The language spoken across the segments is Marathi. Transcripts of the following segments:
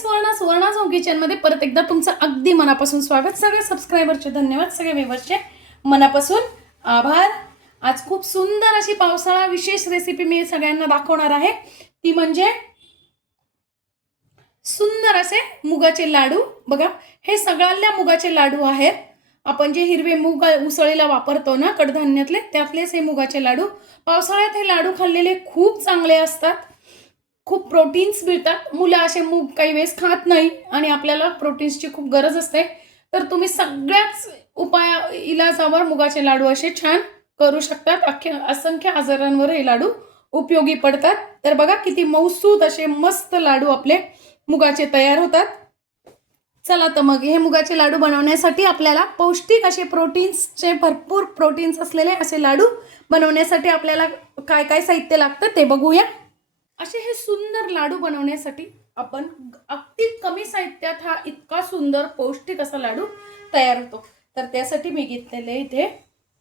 सुवर्णा झोन किचन मध्ये परत एकदा तुमचं अगदी मनापासून स्वागत। सगळे सबस्क्रायबरचे धन्यवाद, सगळे व्ह्यूअर्सचे मनापासून आभार। आज खूप सुंदर अशी पावसाळा विशेष रेसिपी मी सगळ्यांना दाखवणार आहे, ती म्हणजे सुंदर असे मुगाचे लाडू। बघा, हे सगळ्याल्या मुगाचे लाडू आहेत। आपण जे हिरवे मूग उसळीला वापरतो ना कडधान्यातले, त्यातलेच हे मुगाचे लाडू। पावसाळ्यात हे लाडू खाल्लेले खूप चांगले असतात, खूप प्रोटीन्स मिळतात। मुलं असे मूग काही वेळेस खात नाही आणि आपल्याला प्रोटीन्सची खूप गरज असते, तर तुम्ही सगळ्याच इलाजावर मुगाचे लाडू असे छान करू शकतात। असंख्य आजारांवर हे लाडू उपयोगी पडतात। तर बघा किती मौसूद असे मस्त लाडू आपले मुगाचे तयार होतात। चला तर मग हे मुगाचे लाडू बनवण्यासाठी आपल्याला पौष्टिक असे प्रोटीन्सचे भरपूर प्रोटीन्स असलेले असे लाडू बनवण्यासाठी आपल्याला काय काय साहित्य लागतं ते बघूया। असे हे सुंदर लाडू बनवण्यासाठी आपण अगदी कमी साहित्यात हा इतका सुंदर पौष्टिक असा लाडू तयार होतो। तर त्यासाठी मी घेतलेले इथे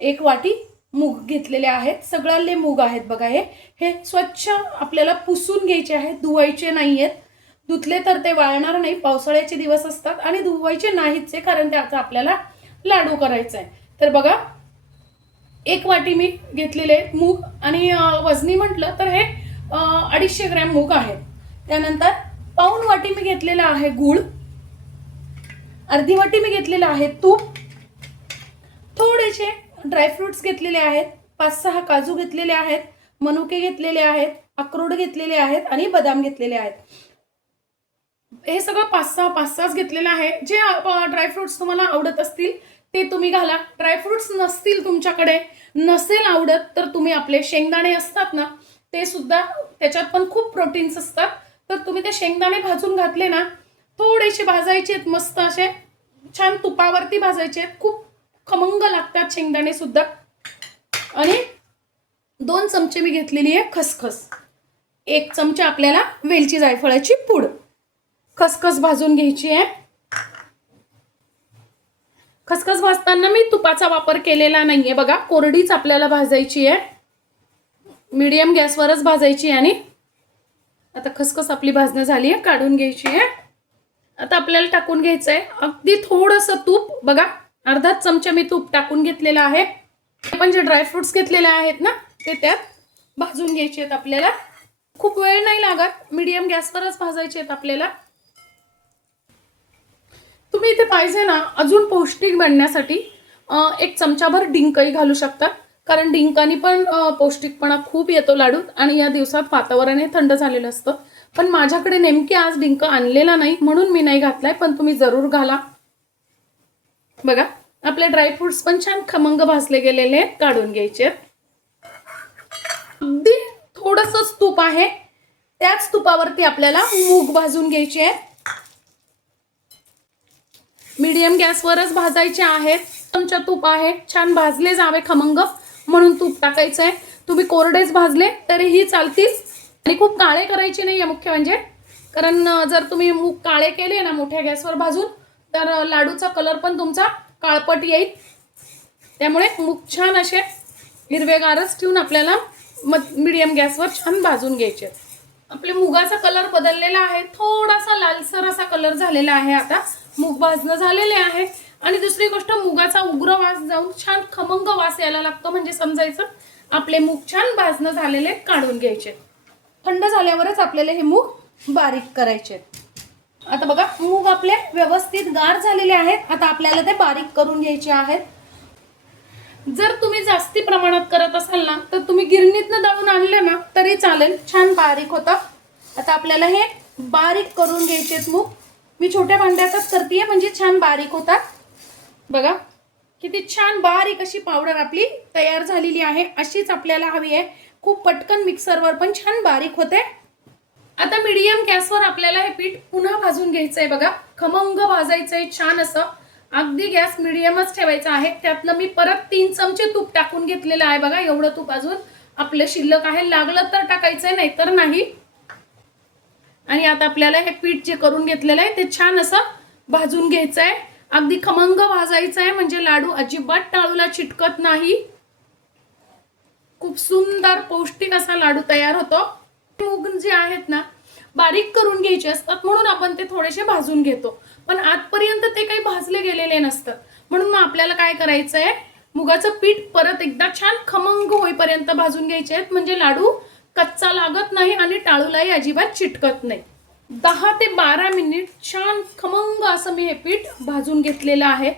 1 वाटी मूग घेतलेले आहेत। सगळ्याले मूग आहेत बघा। हे स्वच्छ आपल्याला पुसून घ्यायचे आहेत, धुवायचे नाहीयेत। धुतले तर ते वाळणार नाही, पावसाळ्याचे दिवस असतात आणि धुवायचे नाहीच, कारण त्याचा आपल्याला लाडू करायचा आहे। तर बघा 1 वाटी मी घेतलेले मूग आणि वजनी म्हटलं तर हे 250 ग्रॅम मूग आहेत। त्यानंतर पाऊण वाटी मी घेतलेला आहे गूळ, अर्धी वाटी मी घेतलेला आहे तूप, थोडेसे ड्रायफ्रुट्स घेतलेले आहेत, 5-6 काजू घेतलेले आहेत, मनुके घेतलेले आहेत, अक्रोड घेतलेले आहेत आणि बदाम घेतलेले आहेत। हे सगळं 5-6 घेतलेलं आहे। जे ड्रायफ्रुट्स तुम्हाला आवडत असतील ते तुम्ही घाला। ड्रायफ्रुट्स नसतील तुमच्याकडे, नसेल आवडत, तर तुम्ही आपले शेंगदाणे असतात ना, ते सुद्धा, त्याच्यात पण खूप प्रोटीन्स असतात, तर तुम्ही ते शेंगदाणे भाजून घातले ना, थोडेसे भाजायचे आहेत, मस्त असे छान तुपावरती भाजायचे आहेत, खूप खमंग लागतात शेंगदाणे सुद्धा। आणि 2 चमचे मी घेतलेली आहे खसखस, 1 चमचा आपल्याला वेलची जायफळाची पूड, खसखस भाजून घ्यायची आहे। खसखस भाजताना मी तुपाचा वापर केलेला नाहीये बघा, कोरडीच आपल्याला भाजायची आहे, मीडियम गॅसवरच भाजायची। आणि आता खसखस आपली भाजणं झाली आहे, काढून घ्यायची आहे। आता आपल्याला टाकून घ्यायचं आहे अगदी थोडंसं तूप। बघा, अर्धा चमचा मी तूप टाकून घेतलेला आहे। आपण जे ड्रायफ्रुट्स घेतलेले आहेत ना, ते त्यात भाजून घ्यायचे आहेत आपल्याला। खूप वेळ नाही लागत, मीडियम गॅसवरच भाजायचे आहेत आपल्याला। तुम्ही इथे पाहिजे ना अजून पौष्टिक बनण्यासाठी 1 चमचाभर डिंकही घालू शकता, कारण डिंकानी पण पौष्टिकपणा खूप येतो लाडूत। आणि या दिवसात वातावरण हे थंड झालेलं असतं, पण माझ्याकडे नेमकी आज डिंक आणलेला नाही म्हणून मी नाही घातलाय, पण तुम्ही जरूर घाला। बघा, आपले ड्रायफ्रुट्स पण छान खमंग भाजले गेलेले आहेत, काढून घ्यायचे। अगदी थोडंसंच तूप आहे, त्याच तुपावरती आपल्याला मूग भाजून घ्यायचे आहेत। मीडियम गॅसवरच भाजायचे आहेत। चमचा तूप आहे, छान भाजले जावे खमंग म्हणून तूप टाकायचं आहे। तुम्ही कोरडेच भाजले तरीही चालतील आणि खूप काळे करायचे नाही मुख्य म्हणजे, कारण जर तुम्ही मूग काळे केले ना मोठ्या गॅसवर भाजून, तर लाडूचा कलर पण तुमचा काळपट येईल। त्यामुळे मूग छान असे हिरवेगारच ठेवून आपल्याला मीडियम गॅसवर छान भाजून घ्यायचे। आपले मुगाचा कलर बदललेला आहे, थोडासा लालसर असा कलर झालेला आहे। आता मूग भाजणं झालेले आहे। आणि दुसरी गोष्ट, मुगाचा उग्र वास जाऊन छान खमंग वास यायला लागतो, म्हणजे समजायचं आपले मूग छान भाजणं झालेले, काढून घ्यायचे। थंड झाल्यावरच आपल्याला हे मूग बारीक करायचे। आता बघा, मूग आपले व्यवस्थित गार झालेले आहेत, आता आपल्याला ते बारीक करून घ्यायचे आहेत। जर तुम्ही जास्ती प्रमाणात करत असाल ना, तर तुम्ही गिरणीतनं दळून आणले ना तरी चालेल, छान बारीक होतं। आता आपल्याला हे बारीक करून घ्यायचे मूग। मी छोट्या भांड्यातच करतेय, म्हणजे छान बारीक होतात। बघा किती छान बारीक अशी पावडर आपली तयार झालेली आहे, अशीच आपल्याला हवी आहे। खूप पटकन मिक्सरवर पण छान बारीक होते। आता मीडियम गॅसवर आपल्याला हे पीठ पुन्हा भाजून घ्यायचंय। बघा, खमंग भाजायचंय छान असं, अगदी गॅस मीडियमच ठेवायचा आहे। त्यातनं मी परत 3 चमचे तूप टाकून घेतलेलं आहे। बघा, एवढं तूप अजून आपलं शिल्लक आहे, लागलं तर टाकायचंय, नाही तर नाही। आणि आता आपल्याला हे पीठ जे करून घेतलेलं आहे ते छान असं भाजून घ्यायचंय, अगदी खमंग भाजायचं आहे, म्हणजे लाडू अजिबात टाळूला चिटकत नाही। खूप सुंदर पौष्टिक असा लाडू तयार होतो। मूग जे आहेत ना, बारीक करून घ्यायचे असतात, म्हणून आपण ते थोडेसे भाजून घेतो. पण आजपर्यंत ते काही भाजले गेलेले नसतात, म्हणून मग आपल्याला काय करायचं आहे, मुगाचं पीठ परत एकदा छान खमंग होईपर्यंत भाजून घ्यायचे आहेत, म्हणजे लाडू कच्चा लागत नाही आणि टाळूलाही अजिबात चिटकत नाही. 10 ते 12 मिनिट छान खमंग असं मी हे पीठ भाजून घेतलेलं आहे.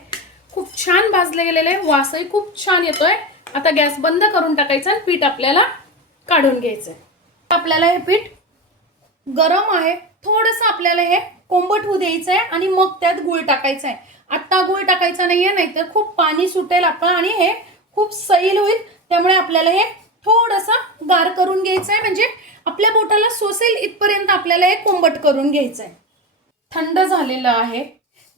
खूप छान भाजले गेलेले आहे, वासही खूप छान येतोय. आता गॅस बंद करून टाकायचा आणि पीठ आपल्याला काढून घ्यायचंय. आपल्याला हे पीठ गरम आहे, थोडंसं आपल्याला हे कोंबट होऊ द्यायचं आहे आणि मग त्यात गूळ टाकायचा आहे. आता गूळ टाकायचा नाहीये, नाहीतर खूप पाणी सुटेल आपण आणि हे खूप सैल होईल. त्यामुळे आपल्याला हे थोडंसं गार करून घ्यायचं आहे, म्हणजे आपल्या बोटाला सोसेल इथपर्यंत आपल्याला हे कोंबट करून घ्यायचं आहे. थंड झालेलं आहे.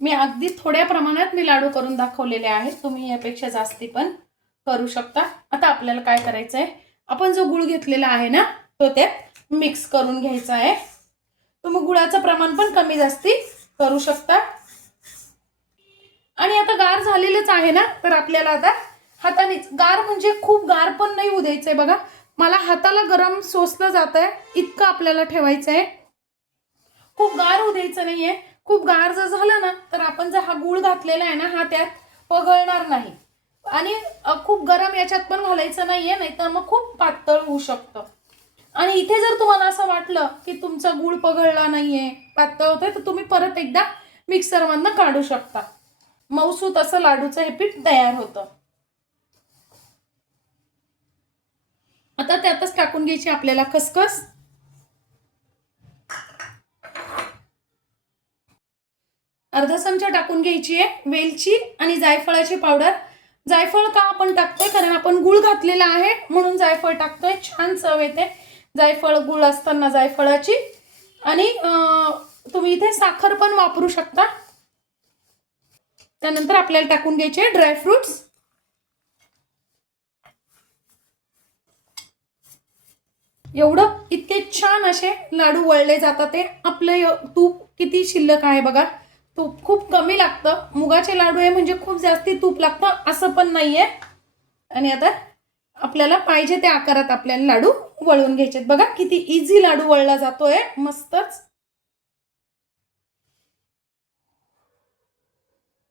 मी अगदी थोड्या प्रमाणात मी लाडू करून दाखवलेले आहेत, तुम्ही यापेक्षा जास्ती पण करू शकता. आता आपल्याला काय करायचं आहे, आपण जो गूळ घेतलेला आहे ना तो त्यात मिक्स करून घ्यायचा आहे. तुम्ही गुळाचं प्रमाण पण कमी जास्ती करू शकता. आणि आता गार झालेलंच आहे ना, तर आपल्याला आता हातानेच, गार म्हणजे खूप गार पण नाही होऊ द्यायचंय. बघा मला हाताला गरम सोसलं जात आहे इतकं आपल्याला ठेवायचं आहे, खूप गार होऊ द्यायचं नाहीये. खूप गार जर झालं ना तर आपण जर हा गूळ घातलेला आहे ना हा त्यात पगळणार नाही. आणि खूप गरम याच्यात पण घालायचं नाहीये, नाहीतर मग खूप पातळ होऊ शकतं. आणि इथे जर तुम्हाला असं वाटलं की तुमचा गूळ पगळला नाहीये, पातळ होतोय, तर तुम्ही परत एकदा मिक्सरमधनं काढू शकता. मऊसूत असं लाडूचं हे पीठ तयार होतं. आता त्यातच टाकून घ्यायची आपल्याला खसखस. अर्धा चमचा टाकून घ्यायची आहे वेलची आणि जायफळाची पावडर. जायफळ का आपण टाकतोय, कारण आपण गूळ घातलेला आहे म्हणून जायफळ टाकतोय, छान चव येते जायफळ गूळ असताना जायफळाची. आणि तुम्ही इथे साखर पण वापरू शकता. त्यानंतर आपल्याला टाकून घ्यायचे ड्रायफ्रुट्स. एवढं इतके छान असे लाडू वळले जातात. ते आपलं तूप किती शिल्लक आहे बघा, तूप खूप कमी लागतं. मुगाचे लाडू आहे म्हणजे खूप जास्ती तूप लागतं असं पण नाहीये. आणि आता आपल्याला पाहिजे त्या आकारात आपल्याला लाडू वळून घ्यायचे. बघा किती इझी लाडू वळला जातोय, मस्तच.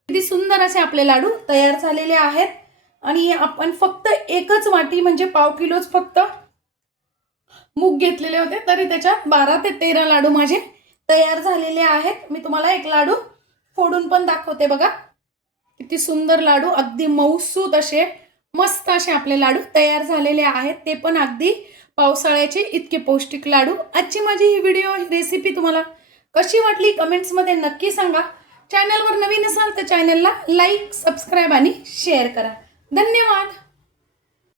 किती सुंदर असे आपले लाडू तयार झालेले आहेत. आणि आपण फक्त एकच वाटी म्हणजे पाव किलोच फक्त मूग घेतलेले होते, तरी त्याच्यात 12 ते 13 लाडू माझे तयार झालेले आहेत. मी तुम्हाला एक लाडू फोडून पण दाखवते. बघा किती सुंदर लाडू, अगदी मऊसूत असे मस्त असे आपले लाडू तयार झालेले आहेत, ते पण अगदी पावसाळ्याचे इतके पौष्टिक लाडू. आजची माझी ही व्हिडिओ रेसिपी तुम्हाला कशी वाटली कमेंट्समध्ये नक्की सांगा. चॅनलवर नवीन असाल तर चॅनलला लाईक, सबस्क्राईब आणि शेअर करा. धन्यवाद.